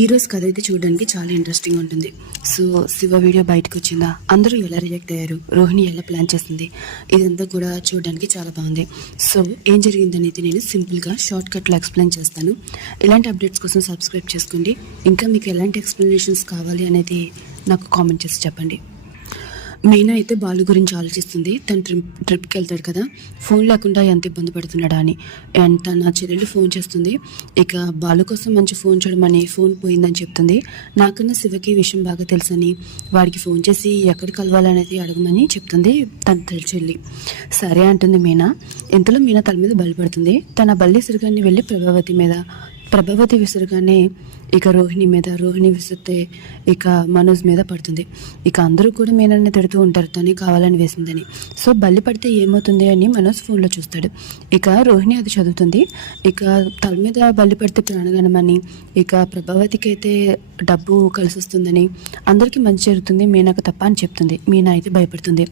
ఈరోజు కథ అయితే చూడడానికి చాలా ఇంట్రెస్టింగ్ ఉంటుంది. సో శివ వీడియో బయటకు వచ్చిందా, అందరూ ఎలా రియాక్ట్ అయ్యారు, రోహిణి ఎలా ప్లాన్ చేసింది, ఇదంతా కూడా చూడడానికి చాలా బాగుంది. సో ఏం జరిగిందనేది నేను సింపుల్గా షార్ట్ కట్లో ఎక్స్ప్లెయిన్ చేస్తాను. ఇలాంటి అప్డేట్స్ కోసం సబ్స్క్రైబ్ చేసుకోండి. ఇంకా మీకు ఎలాంటి ఎక్స్ప్లెనేషన్స్ కావాలి అనేది నాకు కామెంట్ చేసి చెప్పండి. మీనా అయితే బాలు గురించి ఆలోచిస్తుంది. తను ట్రిప్కి వెళ్తాడు కదా, ఫోన్ లేకుండా ఎంత ఇబ్బంది పడుతున్నాడా అని. అండ్ తన చెల్లెలు ఫోన్ చేస్తుంది. ఇక బాలు కోసం మంచి ఫోన్ చూడమని, ఫోన్ పోయిందని చెప్తుంది. నాకన్నా శివకి విషయం బాగా తెలుసని వాడికి ఫోన్ చేసి ఎక్కడ కలవాలనేది అడగమని చెప్తుంది తన చెల్లి. సరే అంటుంది మీనా. ఇంతలో మీనా తల మీద బలి పడుతుంది. తన బల్లి సిరుగాన్ని వెళ్ళి ప్రభావతి విసురుగానే ఇక రోహిణి మీద, రోహిణి విసిరితే ఇక మనోజ్ మీద పడుతుంది. ఇక అందరూ కూడా మీనని తిడుతూ ఉంటారు తనే కావాలని వేసిందని. సో బల్లి పడితే ఏమవుతుంది అని మనోజ్ ఫోన్లో చూస్తాడు. ఇక రోహిణి అది చదువుతుంది. ఇక తల మీద బల్లి పడితే ప్రాణగణమని, ఇక ప్రభావతికి అయితే డబ్బు కలిసి వస్తుందని, అందరికీ మంచి జరుగుతుంది మీనాకు తప్ప అని చెప్తుంది. మీనా అయితే భయపడుతుంది.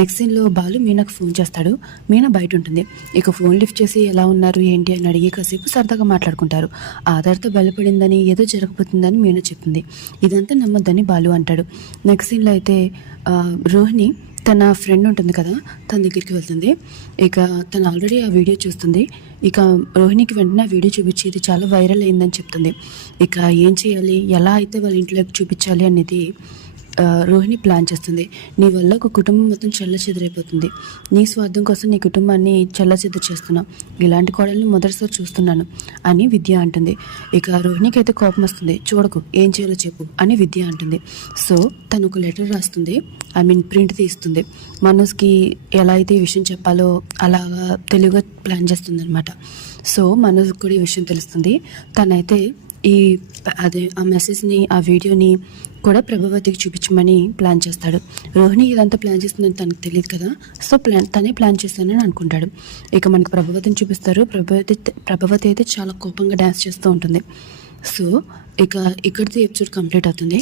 నెక్స్ట్ సీన్లో బాలు మీనాకు ఫోన్ చేస్తాడు. మీనా బయట ఉంటుంది. ఇక ఫోన్ లిఫ్ట్ చేసి ఎలా ఉన్నారు ఏంటి అని అడిగి కాసేపు సరదాగా మాట్లాడుకుంటారు. ఆధార్తో బలపడిందని, ఏదో జరగబోతుందని మీనా చెప్తుంది. ఇదంతా నమ్మొద్దని బాలు అంటాడు. నెక్స్ట్ సీన్లో అయితే రోహిణి తన ఫ్రెండ్ ఉంటుంది కదా, తన దగ్గరికి వెళ్తుంది. ఇక తను ఆల్రెడీ ఆ వీడియో చూస్తుంది. ఇక రోహిణికి వెంటనే ఆ వీడియో చూపించి ఇది చాలా వైరల్ అయిందని చెప్తుంది. ఇక ఏం చేయాలి, ఎలా అయితే వాళ్ళ ఇంట్లోకి చూపించాలి అనేది రోహిణి ప్లాన్ చేస్తుంది. నీ వల్ల ఒక కుటుంబం మొత్తం చెల్లచెదురైపోతుంది. నీ స్వార్థం కోసం నీ కుటుంబాన్ని చెల్లచెదురు చేస్తున్నావు. ఇలాంటి కోడల్ని మొదటిసారి చూస్తున్నాను అని విద్య అంటుంది. ఇక రోహిణికి అయితే కోపం వస్తుంది. చూడకు, ఏం చేయాలో చెప్పు అని విద్య అంటుంది. సో తను ఒక లెటర్ రాస్తుంది, ప్రింట్ తీస్తుంది. మనోజ్కి ఎలా అయితే ఈ విషయం చెప్పాలో అలాగా తెలివిగా ప్లాన్ చేస్తుంది అనమాట. సో మనోజ్కి కూడా ఈ విషయం తెలుస్తుంది. తనైతే ఆ మెసేజ్ని, ఆ వీడియోని కూడా ప్రభావతికి చూపించమని ప్లాన్ చేస్తాడు. రోహిణి ఇదంతా ప్లాన్ చేస్తుందని తనకు తెలియదు కదా, సో తనే ప్లాన్ చేస్తానని అనుకుంటాడు. ఇక మనకు ప్రభావతిని చూపిస్తారు. ప్రభావతి అయితే చాలా కోపంగా డ్యాన్స్ చేస్తూ ఉంటుంది. సో ఇక ఇక్కడితో ఎపిసోడ్ కంప్లీట్ అవుతుంది.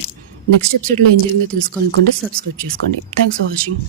నెక్స్ట్ ఎపిసోడ్లో ఏం జరిగిందో తెలుసుకోవాలనుకుంటే సబ్స్క్రైబ్ చేసుకోండి. Thanks for watching.